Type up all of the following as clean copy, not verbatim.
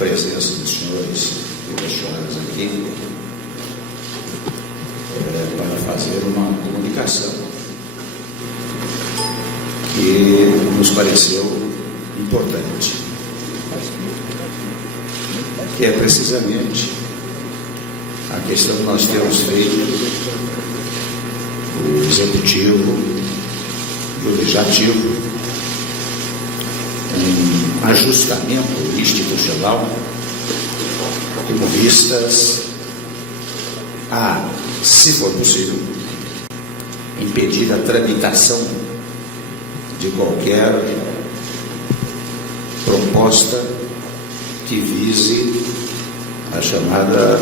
presença dos senhores e das senhoras aqui para fazer uma comunicação que nos pareceu importante, que é precisamente a questão que nós temos feito, o Executivo e o Legislativo, um ajustamento institucional com vistas a, se for possível, impedir a tramitação de qualquer proposta que vise a chamada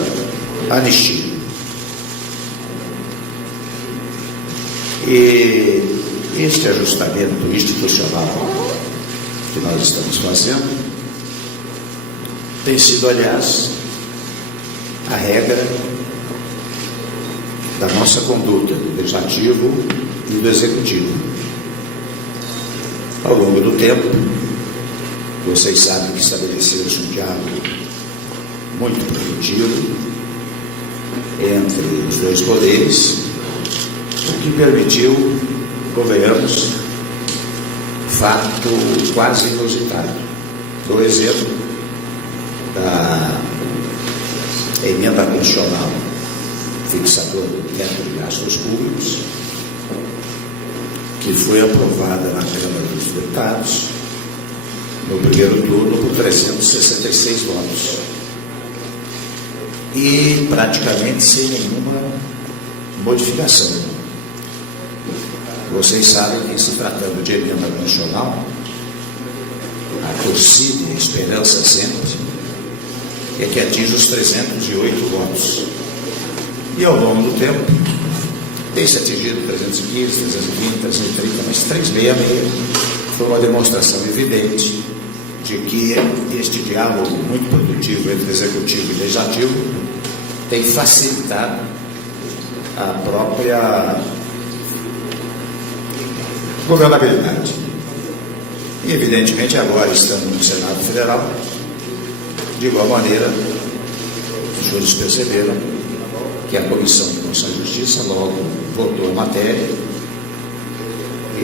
anistia. E este ajustamento institucional que nós estamos fazendo tem sido, aliás, a regra da nossa conduta do Legislativo e do Executivo. Ao longo do tempo, vocês sabem que estabeleceu-se um diálogo muito produtivo entre os dois poderes, o que permitiu, convenhamos, fato quase inusitado. Dou exemplo da emenda constitucional fixadora do teto de gastos públicos, que foi aprovada na Câmara dos Deputados no primeiro turno por 366 votos e praticamente sem nenhuma modificação. Vocês sabem que, se tratando de emenda constitucional, a torcida e a esperança sempre é que atinja os 308 votos. E ao longo do tempo, tem-se atingido 315, 320, 330, mas 366 foi uma demonstração evidente de que este diálogo muito produtivo entre Executivo e Legislativo tem facilitado a própria governabilidade. E, evidentemente, agora estamos no Senado Federal, de igual maneira, os senhores perceberam que a Comissão de Constituição e Justiça logo votou a matéria,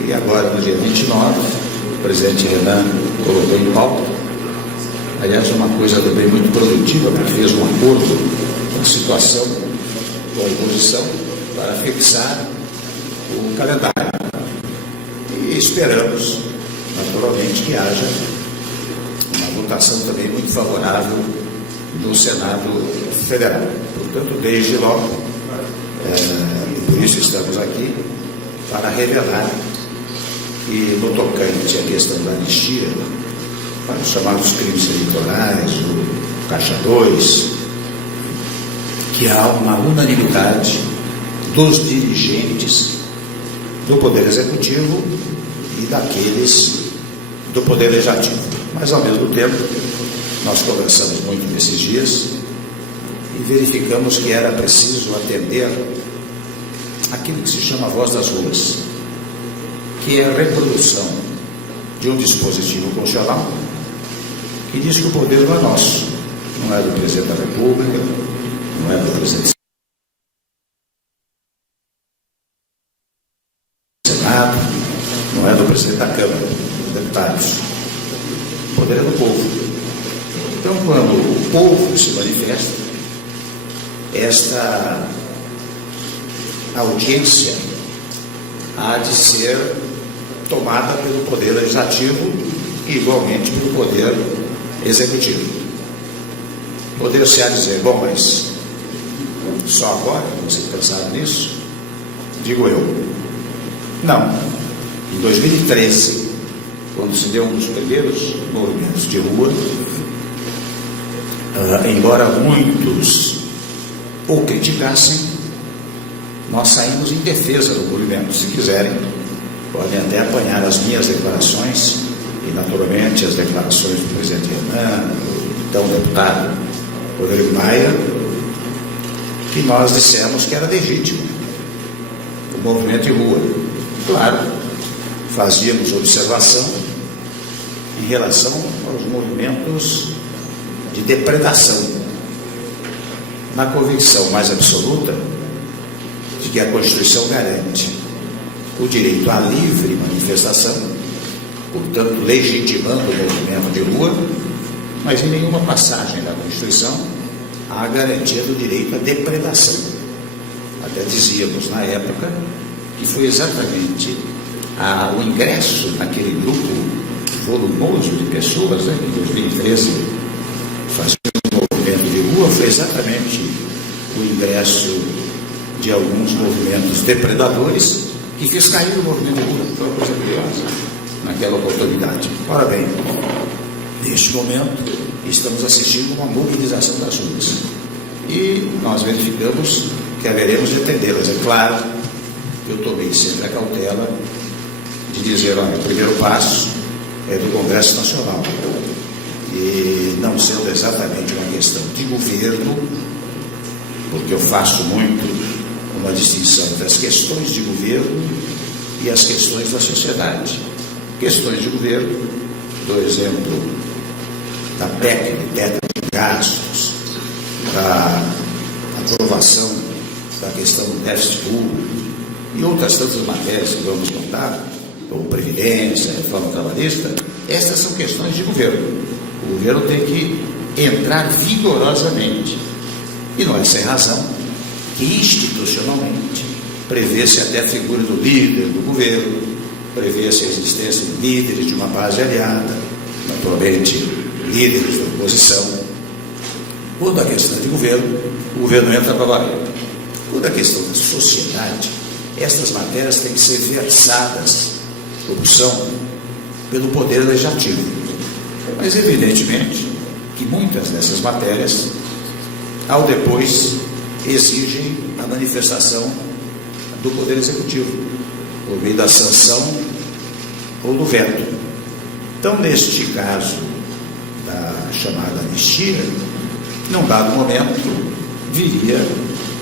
e agora, no dia 29, o presidente Renan colocou em pauta, aliás, uma coisa também muito produtiva, porque fez um acordo com a situação, com a oposição, para fixar o calendário. E esperamos, naturalmente, que haja uma votação também muito favorável no Senado Federal. Portanto, desde logo, por isso estamos aqui, para revelar que, no tocante à questão da anistia, para os chamados crimes eleitorais, o Caixa 2, que há uma unanimidade dos dirigentes do Poder Executivo e daqueles do Poder Legislativo. Mas, ao mesmo tempo, nós conversamos muito nesses dias e verificamos que era preciso atender aquilo que se chama a voz das ruas, que é a reprodução de um dispositivo constitucional que diz que o poder não é nosso, não é do Presidente da República, não é do Presidente do Senado, não é do Presidente da Câmara dos Deputados. O poder é do povo. Então, quando o povo se manifesta, esta audiência há de ser tomada pelo Poder Legislativo e, igualmente, pelo Poder Executivo. Poder-se á dizer, bom, mas só agora vocês pensaram nisso? Digo eu, não. Em 2013, quando se deu um dos primeiros movimentos de rua, embora muitos o criticassem, nós saímos em defesa do movimento. Se quiserem, podem até apanhar as minhas declarações e, naturalmente, as declarações do presidente Renan, do então deputado Rodrigo Maia, que nós dissemos que era legítimo o movimento de rua. Claro, fazíamos observação em relação aos movimentos de depredação, na convicção mais absoluta de que a Constituição garante o direito à livre manifestação, portanto, legitimando o movimento de rua, mas em nenhuma passagem da Constituição há a garantia do direito à depredação. Até dizíamos na época que foi exatamente o ingresso naquele grupo volumoso de pessoas, que em 2013 faziam um movimento de rua, foi exatamente o ingresso de alguns movimentos depredadores que fez cair o movimento de rua. Foi uma coisa curiosa naquela oportunidade. Ora bem, neste momento estamos assistindo uma mobilização das ruas e nós verificamos que haveremos de atendê-las. É claro que eu tomei sempre a cautela de dizer, olha, o primeiro passo é do Congresso Nacional, e não sendo exatamente uma questão de governo, porque eu faço muito uma distinção entre as questões de governo e as questões da sociedade. Questões de governo, do exemplo da PEC de teto de gastos, da aprovação da questão do déficit público e outras tantas matérias que vamos contar, como previdência, reforma trabalhista. Estas são questões de governo. O governo tem que entrar vigorosamente, e não é sem razão que institucionalmente prevê-se até a figura do líder do governo, prevê-se a existência de líderes de uma base aliada, naturalmente líderes da oposição. Quando a questão é de governo, o governo entra para valer. Quando a questão da sociedade, estas matérias têm que ser versadas, como são, pelo Poder Legislativo. Mas, evidentemente, que muitas dessas matérias, ao depois, exigem a manifestação do Poder Executivo, por meio da sanção ou do veto. Então, neste caso da chamada anistia, num dado momento, viria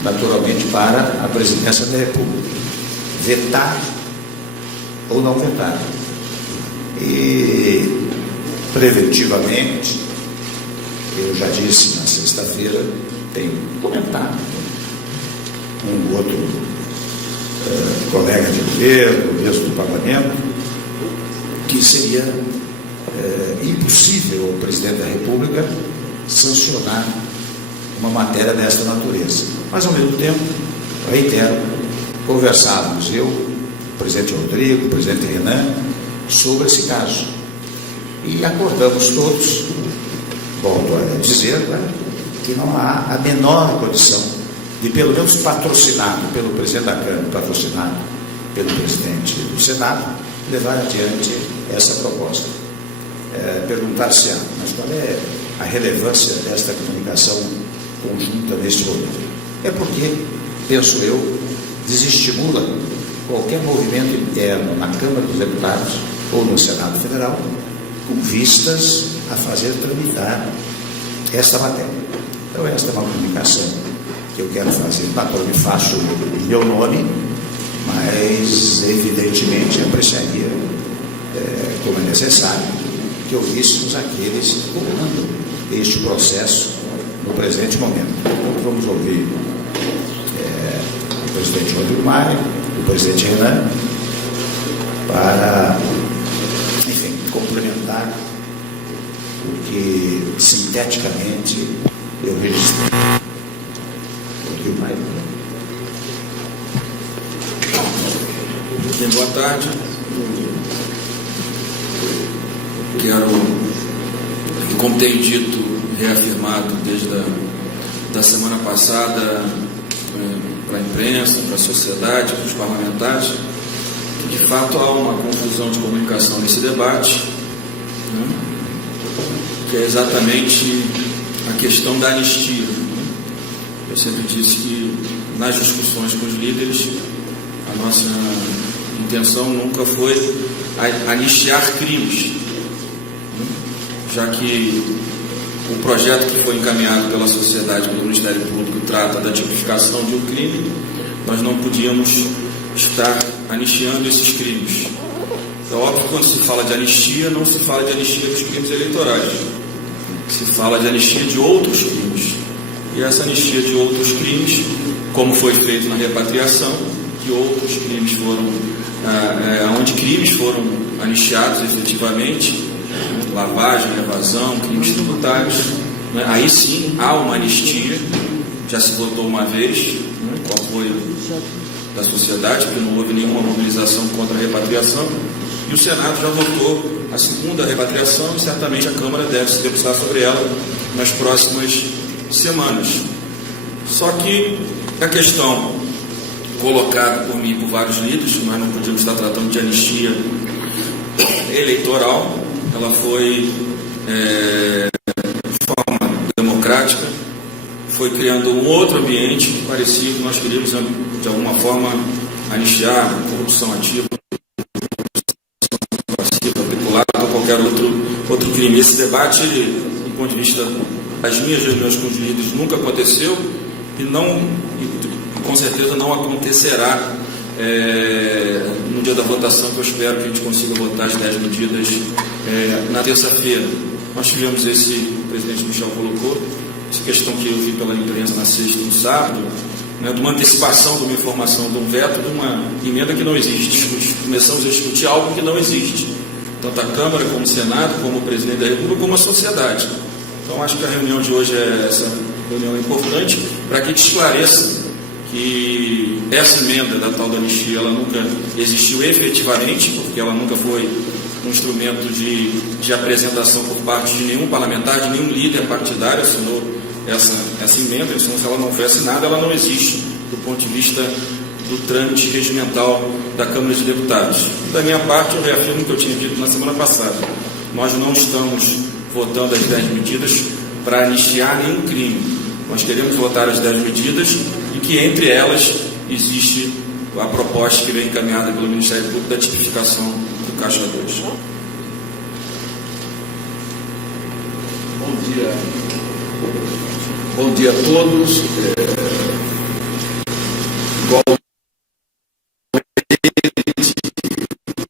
naturalmente para a Presidência da República vetar ou não vetar. E preventivamente, eu já disse na sexta-feira, tenho comentado com um outro colega de governo, mesmo do parlamento, que seria impossível ao presidente da República sancionar uma matéria desta natureza. Mas, ao mesmo tempo, reitero, conversávamos eu, o presidente Rodrigo, o presidente Renan, sobre esse caso. E acordamos todos, volto a dizer, que não há a menor condição de, pelo menos patrocinado pelo presidente da Câmara, patrocinado pelo presidente do Senado, levar adiante essa proposta. Perguntar-se, mas qual é a relevância desta comunicação conjunta neste momento? É porque, penso eu, desestimula qualquer movimento interno na Câmara dos Deputados ou no Senado Federal com vistas a fazer tramitar esta matéria. Então, esta é uma comunicação que eu quero fazer, naturalmente faço em meu nome, mas evidentemente apreciaria, como é necessário, que ouvíssemos aqueles que comandam este processo no presente momento. Então, vamos ouvir o presidente Rodrigo Maia, o presidente Renan, para, enfim, complementar o que sinteticamente eu registrei. Rodrigo Maia. Boa tarde. Quero, como tenho dito, reafirmado desde da semana passada para a imprensa, para a sociedade, para os parlamentares, que de fato há uma confusão de comunicação nesse debate, né, que é exatamente a questão da anistia. Eu sempre disse que nas discussões com os líderes, a nossa intenção nunca foi anistiar crimes, já que o projeto que foi encaminhado pela sociedade, pelo Ministério Público, trata da tipificação de um crime. Nós não podíamos estar anistiando esses crimes. É óbvio que quando se fala de anistia, não se fala de anistia dos crimes eleitorais. se fala de anistia de outros crimes. E essa anistia de outros crimes, como foi feito na repatriação, que outros crimes foram, onde crimes foram anistiados efetivamente, lavagem, evasão, crimes tributários, né? Aí sim há uma anistia, já se votou uma vez, né, com o apoio da sociedade, porque não houve nenhuma mobilização contra a repatriação, e o Senado já votou a segunda repatriação, e certamente a Câmara deve se debruçar sobre ela nas próximas semanas. Só que a questão colocada por mim e por vários líderes, nós não podíamos estar tratando de anistia eleitoral, ela foi de forma democrática, foi criando um outro ambiente que parecia que nós queríamos de alguma forma anistiar corrupção ativa, peculada ou qualquer outro crime. Esse debate, do ponto de vista das minhas reuniões com os líderes, nunca aconteceu e com certeza não acontecerá no dia da votação, que eu espero que a gente consiga votar as 10 medidas na terça-feira. Nós tivemos o presidente Michel colocou, essa questão que eu vi pela imprensa na sexta e no sábado, né, de uma antecipação de uma informação, de um veto, de uma emenda que não existe. Começamos a discutir algo que não existe. Tanto a Câmara, como o Senado, como o presidente da República, como a sociedade. Então, acho que a reunião de hoje essa reunião é importante para que a gente esclareça que essa emenda da tal da anistia, ela nunca existiu efetivamente, porque ela nunca foi um instrumento de apresentação por parte de nenhum parlamentar, de nenhum líder partidário assinou essa emenda. Então, se ela não foi assinada, ela não existe do ponto de vista do trâmite regimental da Câmara de Deputados. Da minha parte, eu reafirmo o que eu tinha dito na semana passada. Nós não estamos votando as 10 medidas para anistiar nenhum crime. Nós queremos votar as 10 medidas e que entre elas existe a proposta que vem encaminhada pelo Ministério Público da tipificação do Caixa 2. Bom dia a todos.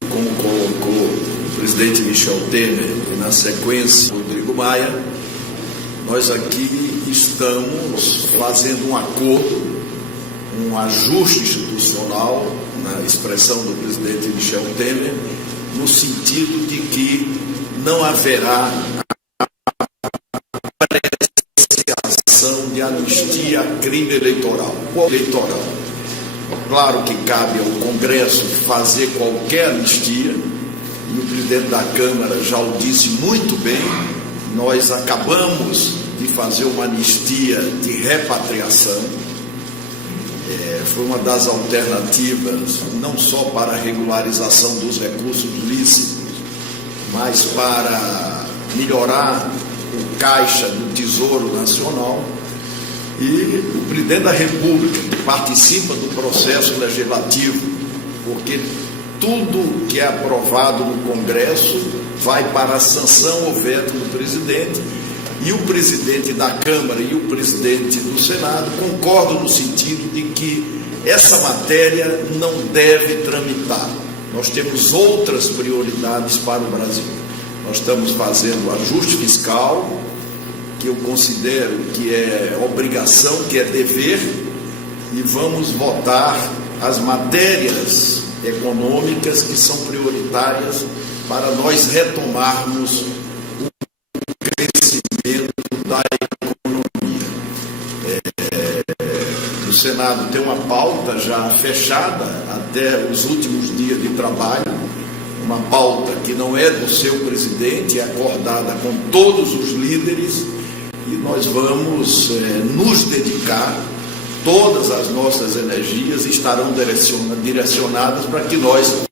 Como colocou o presidente Michel Temer e na sequência Rodrigo Maia, nós aqui estamos fazendo um acordo, um ajuste institucional, na expressão do presidente Michel Temer, no sentido de que não haverá apreciação de anistia a crime eleitoral. Claro que cabe ao Congresso fazer qualquer anistia, e o presidente da Câmara já o disse muito bem. Nós acabamos de fazer uma anistia de repatriação. Foi uma das alternativas, não só para a regularização dos recursos lícitos, mas para melhorar o caixa do Tesouro Nacional. E o presidente da República, que participa do processo legislativo, porque tudo que é aprovado no Congresso vai para a sanção ou veto do presidente, e o presidente da Câmara e o presidente do Senado concordam no sentido de que essa matéria não deve tramitar. Nós temos outras prioridades para o Brasil. Nós estamos fazendo o ajuste fiscal, que eu considero que é obrigação, que é dever, e vamos votar as matérias econômicas que são prioritárias para nós retomarmos o crescimento da economia. O Senado tem uma pauta já fechada até os últimos dias de trabalho, uma pauta que não é do seu presidente, é acordada com todos os líderes, e nós vamos nos dedicar, todas as nossas energias estarão direcionadas para que nós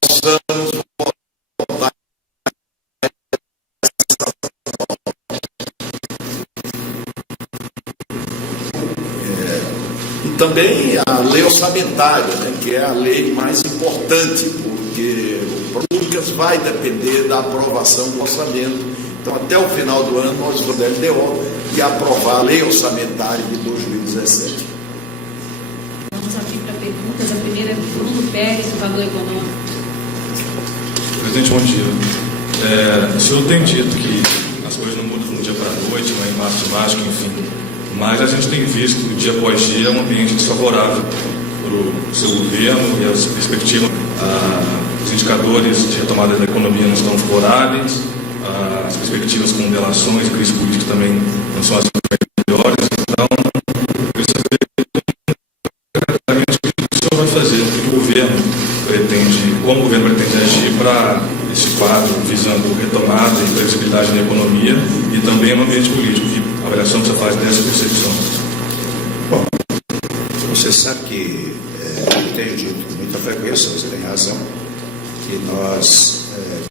possamos votar essa e também a lei orçamentária, né, que é a lei mais importante, porque o Públicas vai depender da aprovação do orçamento. Então, até o final do ano, nós vamos da LDO e aprovar a lei orçamentária de 2017. Vamos aqui para perguntas. A primeira é do Bruno Pérez, do Valor Econômico. Presidente, bom dia. O senhor tem dito que, na massa de mágica, enfim. Mas a gente tem visto, dia após dia, um ambiente desfavorável para o seu governo e as perspectivas. Os indicadores de retomada da economia não estão favoráveis, as perspectivas com delações e crise política também não são as melhores. Então, eu queria saber o que o senhor vai fazer, o que o governo pretende, como o governo pretende agir para esse quadro, visando retomada e previsibilidade na economia e também no ambiente político. Que avaliação que você faz dessa percepção? Bom, você sabe que eu tenho dito com muita frequência, você tem razão, que nós